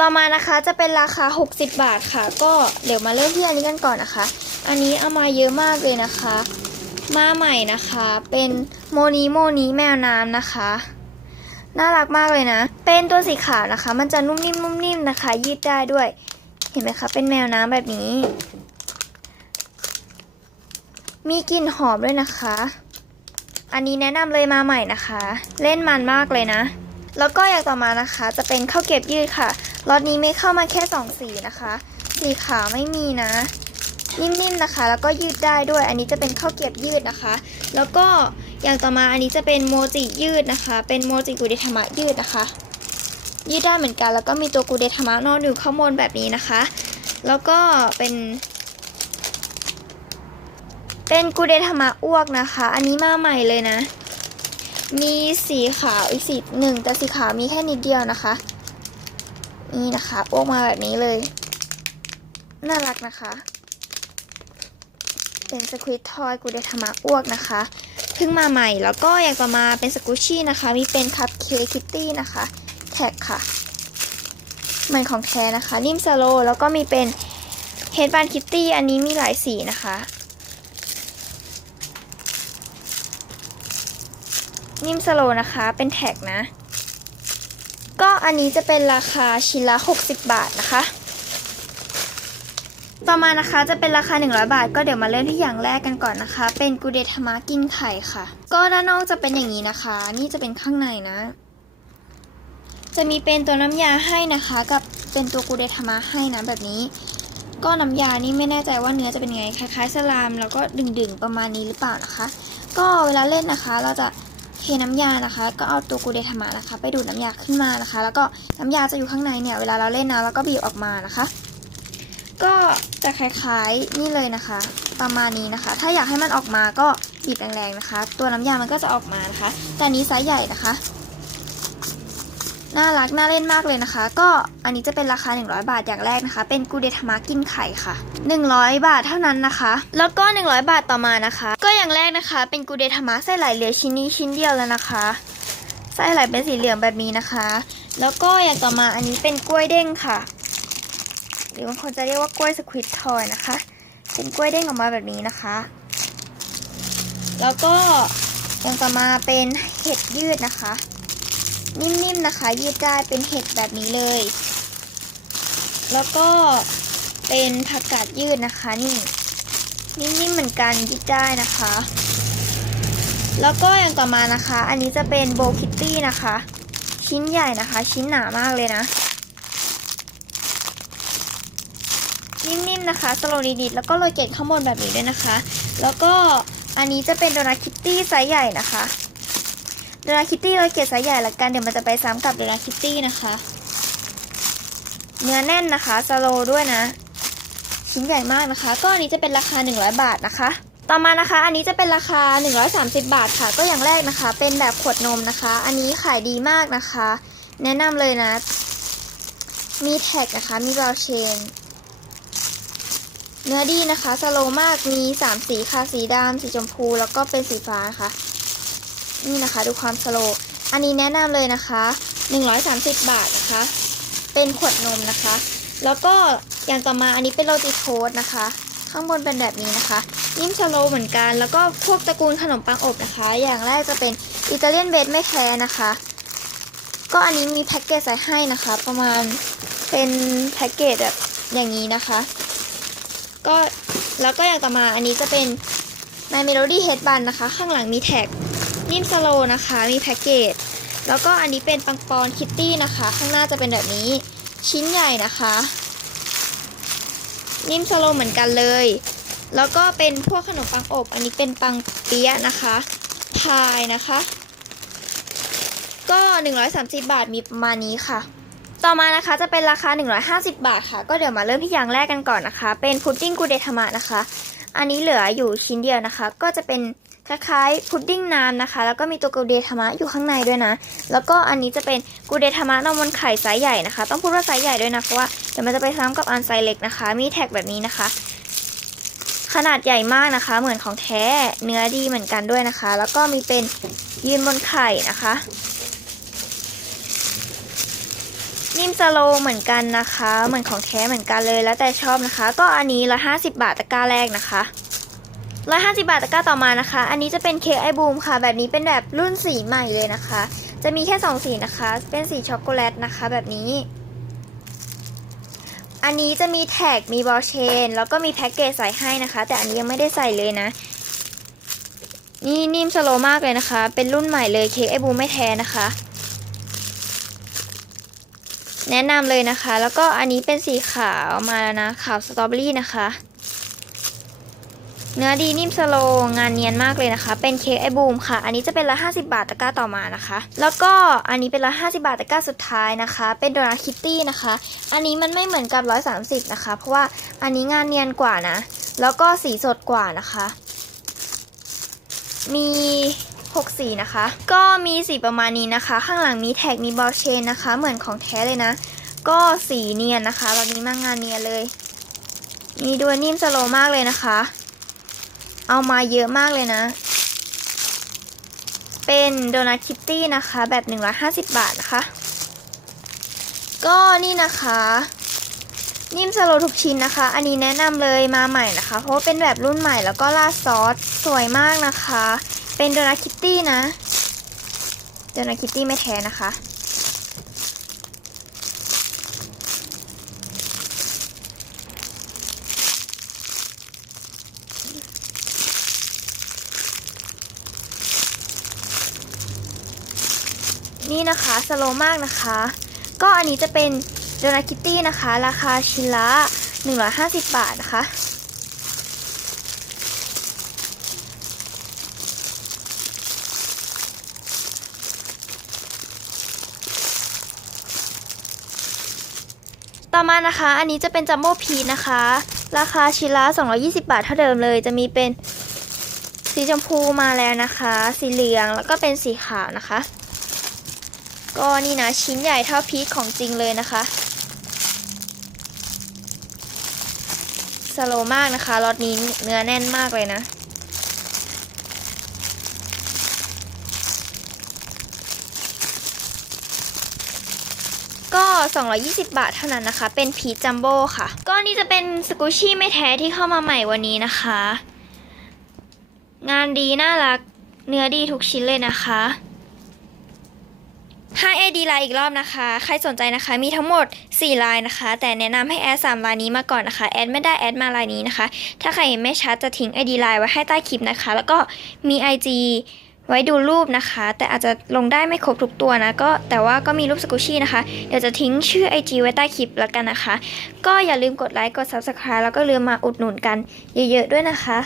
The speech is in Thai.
ต่อมานะคะจะเป็นราคา 60 บาทค่ะ ก็เดี๋ยวมาเริ่มที่อันนี้กันก่อนนะคะ อันนี้เอามาเยอะมากเลยนะคะ มาใหม่นะคะ เป็นโมนีโมนีแมวน้ำนะคะ น่ารักมากเลยนะ เป็นตัวสีขาวนะคะ มันจะนุ่มนิ่มนุ่มนิ่มนะคะ ยืดได้ด้วย เห็นไหมคะ เป็นแมวน้ำแบบนี้ มีกลิ่นหอมด้วยนะคะ อันนี้แนะนำเลยมาใหม่นะคะ เล่นมันมากเลยนะ แล้วก็อย่างต่อมานะคะ จะเป็นข้าวเก็บยืดค่ะ ล็อตนี้ไม่เข้ามาแค่สองสีนะคะ สีขาวไม่มีนะ นิ่มๆนะคะ แล้วก็ยืดได้ด้วย อันนี้จะเป็นข้าวเก็บยืดนะคะ แล้วก็อย่างต่อมาอันนี้จะเป็นโมจิยืดนะคะ เป็นโมจิกุเดธรรมะยืดนะคะ ยืดได้เหมือนกัน แล้วก็มีตัวกุเดธรรมะนอนอยู่ข้างบนแบบนี้นะคะ แล้วก็เป็นเป็นกุเดธรรมะอ้วกนะคะ อันนี้มาใหม่เลยนะ มีสีขาวอีกสีหนึ่งแต่สีขาวมีแค่นิดเดียวนะคะ นี่นะคะอ้วกมาแบบนี้เลย น่ารักนะคะ เป็นสควิตทอยกูเดธรรมะอ้วกนะคะเพิ่งมาใหม่แล้วก็อย่างต่อมาเป็นสกูชี่นะคะ มีเป็นคัพเค้กคิตตี้นะคะ แท็กค่ะมือนของแท้นะคะ นิ่มสโลแล้วก็มีเป็นเฮดบันคิตตี้อันนี้มีหลายสีนะคะ นิ่มสโลนะคะเป็นแท็กนะ ก็อันนี้จะเป็นราคาชิ้นละ 60 บาทนะคะ ต่อมานะคะจะเป็นราคา 100 บาท ก็เดี๋ยวมาเริ่มที่อย่างแรกกันก่อนนะคะ เป็นกูเดทามะกินไข่ค่ะ ก็ด้านนอกจะเป็นอย่างนี้นะคะ นี่จะเป็นข้างในนะ จะมีเป็นตัวน้ำยาให้นะคะ กับเป็นตัวกูเดทามะให้นะแบบนี้ ก็น้ำยานี่ไม่แน่ใจว่าเนื้อจะเป็นไงคล้ายๆสลาม แล้วก็ดึงๆประมาณนี้หรือเปล่านะคะ ก็เวลาเล่นนะคะเราจะ น้ำยานะคะ ก็เอาตัวกูเดทามะนะคะ ไปดูดน้ำยาขึ้นมานะคะ แล้วก็น้ำยาจะอยู่ข้างในเนี่ยเวลาเราเล่นนะแล้วก็บีบออกมานะคะ ก็จะคล้ายๆนี่เลยนะคะ ประมาณนี้นะคะ ถ้าอยากให้มันออกมาก็บีบแรงๆนะคะ ตัวน้ำยามันก็จะออกมานะคะ แต่นี้ไซส์ใหญ่นะคะ น่ารักน่าเล่นมากเลยนะคะ ก็อันนี้จะเป็นราคา 100 บาทอย่างแรกนะคะ เป็นกูเดทามากินไข่ค่ะ 100 บาทเท่านั้นนะคะ แล้วก็ 100 บาทต่อมานะคะ ก็อย่างแรกนะคะ เป็นกูเดทามาไส้ไหลเหลือชิ้นนี้ชิ้นเดียวแล้วนะคะไส้ไหลเป็นสีเหลืองแบบนี้นะคะ แล้วก็อย่างต่อมาอันนี้เป็นกล้วยเด้งค่ะ หรือบางคนจะเรียกว่ากล้วยสควิตทอยนะคะ เป็นกล้วยเด้งออกมาแบบนี้นะคะ แล้วก็อย่างต่อมาเป็นเห็ดยืดนะคะ นิ่มๆนะคะ ยืดได้เป็นเห็ดแบบนี้เลย แล้วก็เป็นผักกาดยืดนะคะนี่นิ่มๆเหมือนกันยืดได้นะคะ แล้วก็อย่างต่อมานะคะ อันนี้จะเป็นโบคิตตี้นะคะ ชิ้นใหญ่นะคะ ชิ้นหนามากเลยนะ นิ่มๆนะคะสโลนิดๆแล้วก็โรยเกล็ดข้างบนแบบนี้ด้วยนะคะ แล้วก็อันนี้จะเป็นโดนัทคิตตี้ไซส์ใหญ่นะคะ โดนัทคิตตี้โรยเกล็ดไซส์ใหญ่ละกันเดี๋ยวมันจะไปซ้ำกับโดนัทคิตตี้นะคะ เนื้อแน่นนะคะสโลด้วยนะ ชิ้นใหญ่มากนะคะ ก็อันนี้จะเป็นราคา 100 บาทนะคะ ต่อมานะคะ อันนี้จะเป็นราคา 130 บาทค่ะ ก็อย่างแรกนะคะ เป็นแบบขวดนมนะคะ อันนี้ขายดีมากนะคะ แนะนำเลยนะ มีแท็กนะคะ มีบราวเชนเนื้อดีนะคะสโลมากมี 3 สีค่ะ สีดำสีชมพู แล้วก็เป็นสีฟ้าค่ะ นี่นะคะดูความสโลว์อันนี้แนะนำเลยนะคะ 130 บาทนะคะ เป็นขวดนมนะคะ แล้วก็อย่างต่อมาอันนี้เป็นโรตีโทสนะคะ ข้างบนเป็นแบบนี้นะคะ นิ่มสโลเหมือนกัน แล้วก็พวกตระกูลขนมปังอบนะคะ อย่างแรกจะเป็นอิตาเลียนเบดไม่แคร์นะคะ ก็อันนี้มีแพ็กเกจใส่ให้นะคะ ประมาณเป็นแพ็กเกจแบบอย่างนี้นะคะ ก็แล้วก็อย่างต่อมาอันนี้จะเป็น My Melody Headband นะคะ ข้างหลังมีแท็ก นิ่มสโลนะคะมีแพ็กเกจแล้วก็อันนี้เป็นปังปอนคิตตี้นะคะ ข้างหน้าจะเป็นแบบนี้ชิ้นใหญ่นะคะ นิ่มสโลเหมือนกันเลย แล้วก็เป็นพวกขนมปังอบ อันนี้เป็นปังเปี๊ยะนะคะพายนะคะ ก็ 130 บาทมีประมาณนี้ค่ะ ต่อมานะคะจะเป็นราคา 150 บาทค่ะ ก็เดี๋ยวมาเริ่มที่อย่างแรกกันก่อนนะคะ เป็นพุดดิ้งกูเดทามะนะคะ อันนี้เหลืออยู่ชิ้นเดียวนะคะ ก็จะเป็น คล้ายๆพุดดิ้งน้ำนะคะ แล้วก็มีตัวกูเดทามะอยู่ข้างในด้วยนะ แล้วก็อันนี้จะเป็นกูเดทามะนมบนไข่ไซส์ใหญ่นะคะ ต้องพูดว่าไซส์ใหญ่ด้วยนะเพราะว่าเดี๋ยวมันจะไปซ้ำกับอันไซส์เล็กนะคะ มีแท็กแบบนี้นะคะ ขนาดใหญ่มากนะคะ เหมือนของแท้เนื้อดีเหมือนกันด้วยนะคะ แล้วก็มีเป็นยืนบนไข่นะคะ นิ่มสโลเหมือนกันนะคะ เหมือนของแท้เหมือนกันเลยแล้วแต่ชอบนะคะ ก็อันนี้ละ50บาทตะกร้าแรกนะคะ ร้อยห้าสิบาทตะกร้าต่อมานะคะ อันนี้จะเป็นเค้กไอบูมค่ะ แบบนี้เป็นแบบรุ่นสีใหม่เลยนะคะ จะมีแค่สองสีนะคะ เป็นสีช็อกโกแลตนะคะ แบบนี้ อันนี้จะมีแท็ก มีบอลเชน แล้วก็มีแพ็กเกจใส่ให้นะคะ แต่อันนี้ยังไม่ได้ใส่เลยนะ นี่นิ่มสโลมากเลยนะคะ เป็นรุ่นใหม่เลยเค้กไอบูมไม่แท้นะคะ แนะนำเลยนะคะ แล้วก็อันนี้เป็นสีขาวมาแล้วนะ ขาวสตรอเบอรี่นะคะ เนื้อดีนิ่มสโลงานเนียนมากเลยนะคะ เป็นเค้กไอบูมค่ะ อันนี้จะเป็นละ 50 บาทตะกร้าต่อมานะคะ แล้วก็อันนี้เป็นละ 50 บาทตะกร้าสุดท้ายนะคะ เป็นโดนัทคิตตี้นะคะ อันนี้มันไม่เหมือนกับ 130 นะคะ เพราะว่าอันนี้งานเนียนกว่านะ แล้วก็สีสดกว่านะคะ มี6สีนะคะ ก็มีสีประมาณนี้นะคะ ข้างหลังมีแท็กมีบอลเชนนะคะ เหมือนของแท้เลยนะ ก็สีเนียนนะคะแบบนี้มางานเนียนเลย มีด้วนิ่มสโลมากเลยนะคะ เอามาเยอะมากเลยนะ เป็นโดนัทคิตตี้นะคะ แบบ 150 บาทนะคะ ก็นี่นะคะ นิ่มสโลทุกชิ้นนะคะ อันนี้แนะนำเลยมาใหม่นะคะ เพราะเป็นแบบรุ่นใหม่แล้วก็ราดซอสสวยมากนะคะ เป็นโดนัทคิตตี้นะ โดนัทคิตตี้ไม่แท้นะคะ นี่นะคะสโลมากนะคะ ก็อันนี้จะเป็นโดนัทคิตตี้นะคะ ราคาชิ้นละ 150 บาทนะคะ ต่อมานะคะ อันนี้จะเป็นจัมโบ้พีนะคะ ราคาชิ้นละ 220 บาทเท่าเดิมเลย จะมีเป็นสีชมพูมาแล้วนะคะ สีเหลืองแล้วก็เป็นสีขาวนะคะ ก็นี่นะชิ้นใหญ่เท่าพีชของจริงเลยนะคะสโลมากนะคะรสนี้เนื้อแน่นมากเลยนะ ก็ 220 บาทเท่านั้นนะคะ เป็นพีชจัมโบ้ค่ะ ก็นี่จะเป็นสกูชี่ไม่แท้ที่เข้ามาใหม่วันนี้นะคะ งานดีน่ารัก เนื้อดีทุกชิ้นเลยนะคะ 5 AD ไลน์อีกรอบนะคะ ใครสนใจนะคะ มีทั้งหมด 4 ลายนะคะ แต่แนะนำให้แอด3ลายนี้มาก่อนนะคะ แอดไม่ได้แอดมาลายนี้นะคะ ถ้าใครเห็นไม่ชัดจะทิ้ง ID ไลน์ไว้ให้ใต้คลิปนะคะ แล้วก็มี IG ไว้ดูรูปนะคะ แต่อาจจะลงได้ไม่ครบทุกตัวนะก็แต่ว่าก็มีรูปสกูชี่นะคะ เดี๋ยวจะทิ้งชื่อ IG ไว้ใต้คลิปแล้วกันนะคะ ก็อย่าลืมกดไลค์กด Subscribe แล้วก็ลืมมาอุดหนุนกันเยอะๆด้วยนะคะ